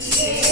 Yeah.